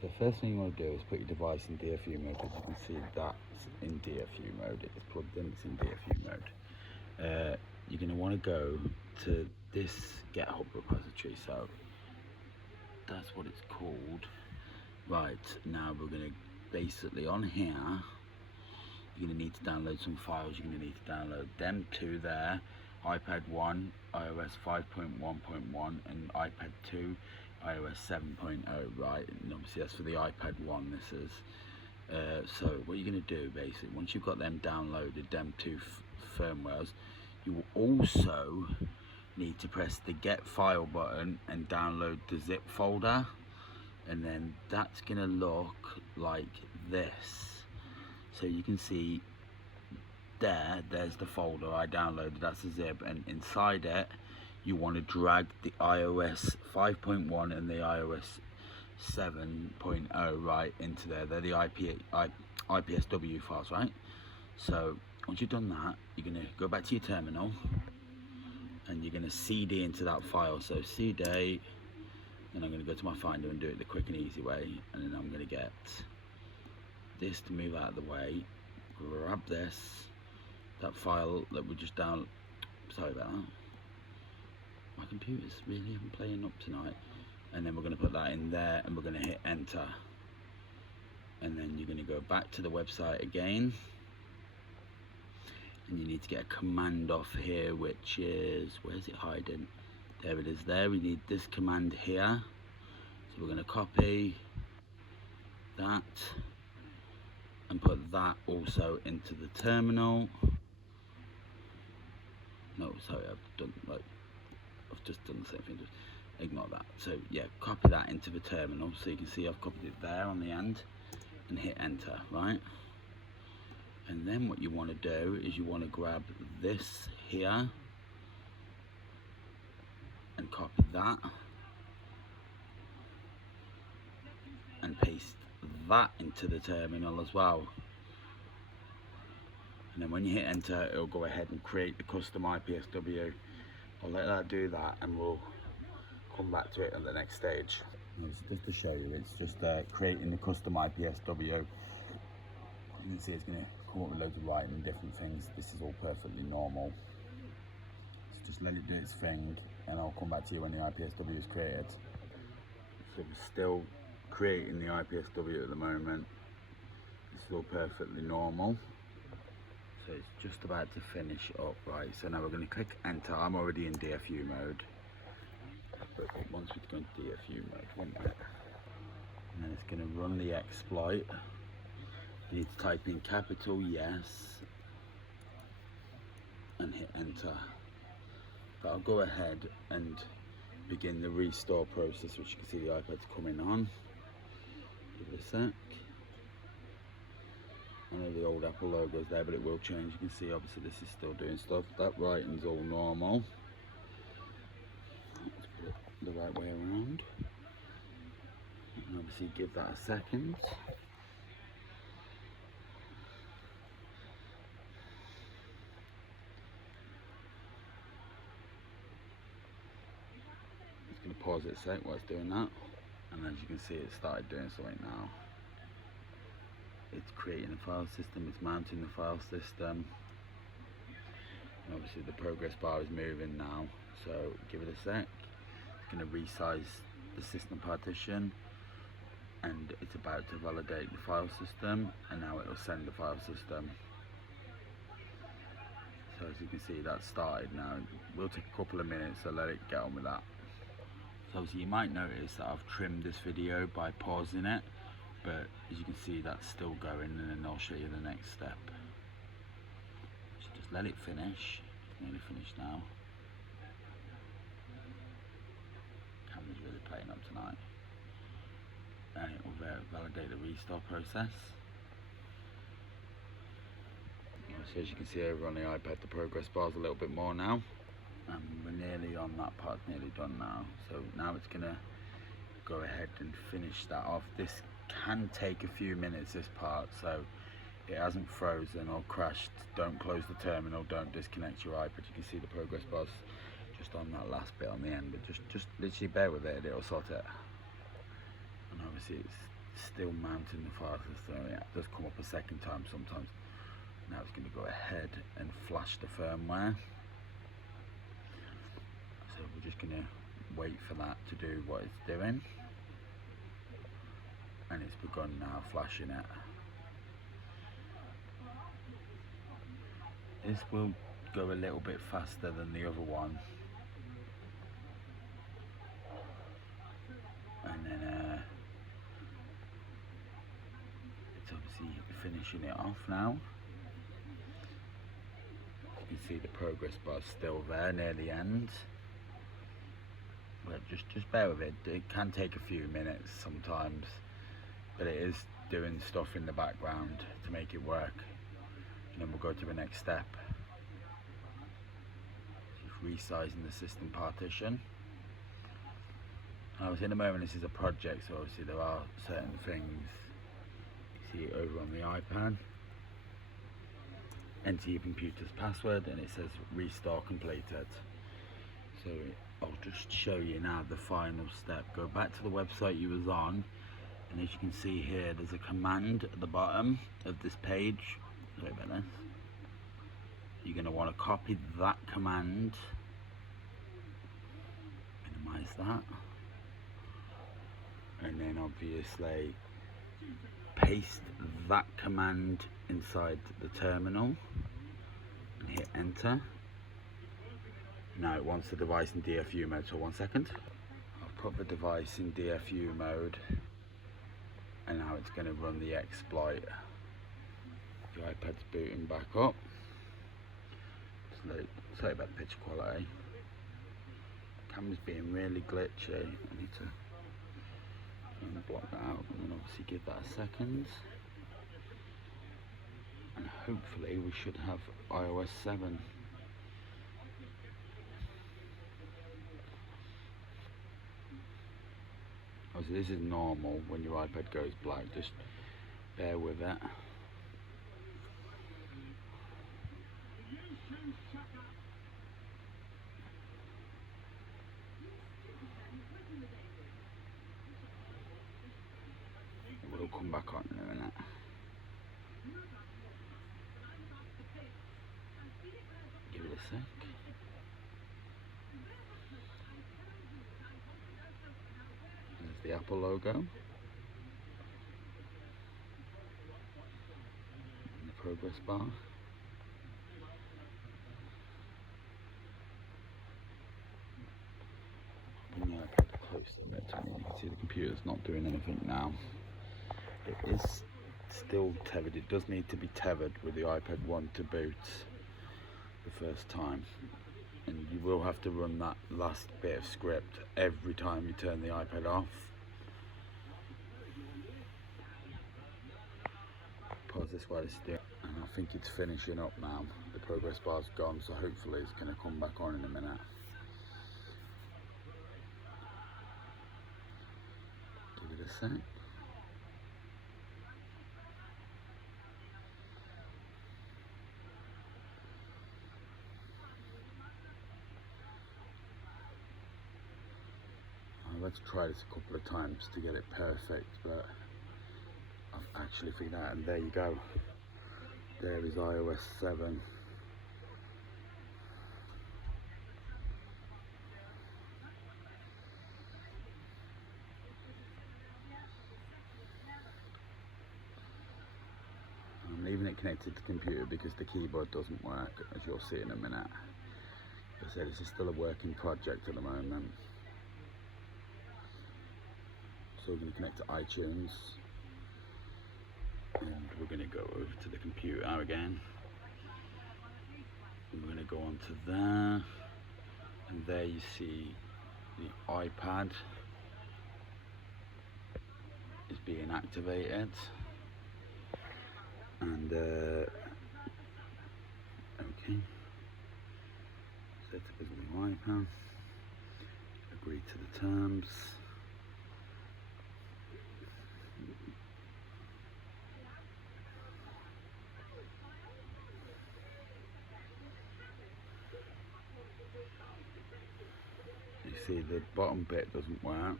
So first thing you want to do is put your device in DFU mode, because you can see that's in DFU mode. It's plugged in, it's in DFU mode. You're going to want to go to this GitHub repository, so that's what it's called. Right, now we're going to basically on here, you're going to need to download some files. You're going to need to download them two there, iPad 1, iOS 5.1.1 and iPad 2, iOS 7.0, right? And obviously that's for the iPad 1 this is. So what you're going to do basically, once you've got them downloaded, them two firmwares, you will also need to press the get file button and download the zip folder, and then that's going to look like this. So you can see there's the folder I downloaded, that's the zip, and inside it you want to drag the iOS 5.1 and the iOS 7.0 right into there. They're the IPSW files, right? So once you've done that, you're going to go back to your terminal and you're going to CD into that file. So CD, and I'm going to go to my Finder and do it the quick and easy way, and then I'm going to get this to move out of the way, grab this, that file that we just sorry about that, my computer's really playing up tonight, and then we're going to put that in there and we're going to hit enter, and then you're going to go back to the website again, and you need to get a command off here, which is, where's it hiding? There it is there. We need this command here, so we're going to copy that and put that also into the terminal. No, sorry, I've just done the same thing, just ignore that. So yeah, copy that into the terminal, so you can see I've copied it there on the end, and hit enter, right? And then what you want to do is you want to grab this here and copy that and paste that into the terminal as well. And then when you hit enter, it'll go ahead and create the custom IPSW. I'll let that do that and we'll come back to it at the next stage. Just to show you, it's just creating the custom IPSW. You can see it's going to come up with loads of writing and different things. This is all perfectly normal. So just let it do its thing and I'll come back to you when the IPSW is created. So we're still creating the IPSW at the moment. This is all perfectly normal. So it's just about to finish up, right? So now we're going to click enter. I'm already in DFU mode. But once we go into DFU mode, one minute. And then it's going to run the exploit. You need to type in capital yes and hit enter. But I'll go ahead and begin the restore process, which you can see the iPad's coming on. Give it a sec. I know the old Apple logo is there, but it will change. You can see obviously this is still doing stuff. That writing's all normal. Let's put it the right way around. And obviously give that a second. It's going to pause it a sec while it's doing that. And as you can see, it started doing something now. It's creating a file system, it's mounting the file system. And obviously the progress bar is moving now, so give it a sec. It's going to resize the system partition, and it's about to validate the file system, and now it will send the file system. So as you can see, that's started now. It will take a couple of minutes, so let it get on with that. So obviously you might notice that I've trimmed this video by pausing it, but as you can see that's still going, and then I'll show you the next step. So just let it finish. It's nearly finished now. Camera's really playing up tonight. And it will validate the restore process. So as you can see over on the iPad, the progress bar's a little bit more now. And we're nearly on, that part's nearly done now. So now it's gonna go ahead and finish that off. This can take a few minutes, this part, so it hasn't frozen or crashed. Don't close the terminal, don't disconnect your iPad. You can see the progress bar's just on that last bit on the end, but just literally bear with it, it'll sort it. And obviously it's still mounting the file system. Yeah, it does come up a second time sometimes. Now it's going to go ahead and flash the firmware. So we're just going to wait for that to do what it's doing. And it's begun now flashing it. This will go a little bit faster than the other one. And then it's obviously finishing it off now. You can see the progress bar still there near the end. But just bear with it. It can take a few minutes sometimes, but it is doing stuff in the background to make it work. And then we'll go to the next step. Just resizing the system partition. Obviously, in the moment this is a project, so obviously there are certain things. You see it over on the iPad. Enter your computer's password and it says restore completed. So I'll just show you now the final step. Go back to the website you was on, and as you can see here, there's a command at the bottom of this page. Sorry about this. You're going to want to copy that command, minimize that, and then obviously paste that command inside the terminal and hit enter. Now it wants the device in DFU mode, so 1 second. I've put the device in DFU mode and now it's going to run the exploit. The iPad's booting back up. Sorry about the picture quality. Camera's being really glitchy. I need to block that out and then obviously give that a second. And hopefully we should have iOS 7. Obviously this is normal when your iPad goes black, just bear with it. It will come back on in a minute. Give it a sec. There's the Apple logo. And the progress bar. Bring the iPad closer a bit to me. You can see the computer's not doing anything now. It is still tethered. It does need to be tethered with the iPad 1 to boot the first time. And you will have to run that last bit of script every time you turn the iPad off. Pause this while it's doing. And I think it's finishing up now. The progress bar's gone, so hopefully it's going to come back on in a minute. Give it a sec. Let's try this a couple of times to get it perfect, but I've actually figured out, and there you go. There is iOS 7. I'm leaving it connected to the computer because the keyboard doesn't work, as you'll see in a minute. As I said, this is still a working project at the moment. So we're going to connect to iTunes, and we're going to go over to the computer again. And we're going to go on to there, and there you see the iPad is being activated. And okay, set up as a new iPad, agree to the terms. You see the bottom bit doesn't work,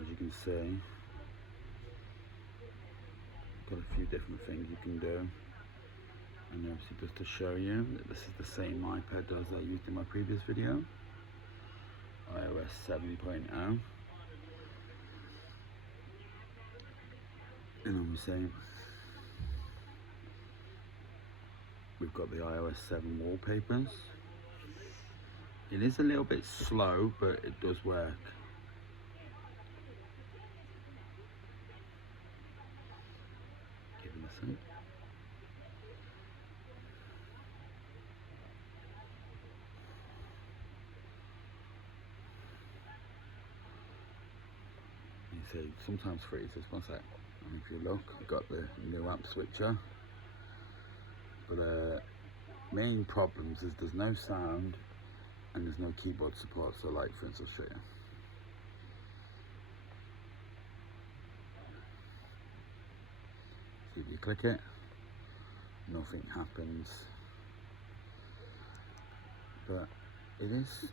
as you can see. got a few different things you can do. And obviously just to show you that this is the same iPad as I used in my previous video, iOS 7.0. And obviously we've got the iOS 7 wallpapers. It is a little bit slow, but it does work. Give it a sec. You see, sometimes freezes. One sec. And if you look, I've got the new app switcher. But main problems is there's no sound and there's no keyboard support. So, like for instance, I'll show you. See, if you click it, nothing happens. But it is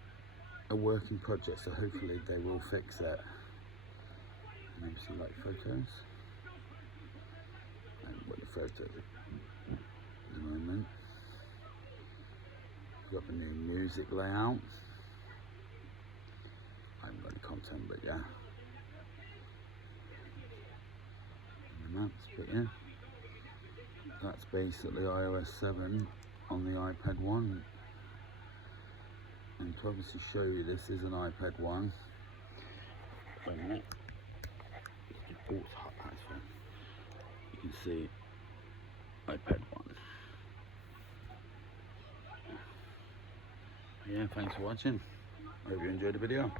a working project, so hopefully they will fix it. And obviously, like photos, and what the photos at the moment. We've got the new music layout. I haven't got any content, but yeah. And the maps, but yeah. That's basically iOS 7 on the iPad 1. And to obviously show you, this is an iPad 1. Wait a minute. Oh, it's hot, that's fine. You can see iPad 1. Yeah, thanks for watching. I hope you enjoyed the video.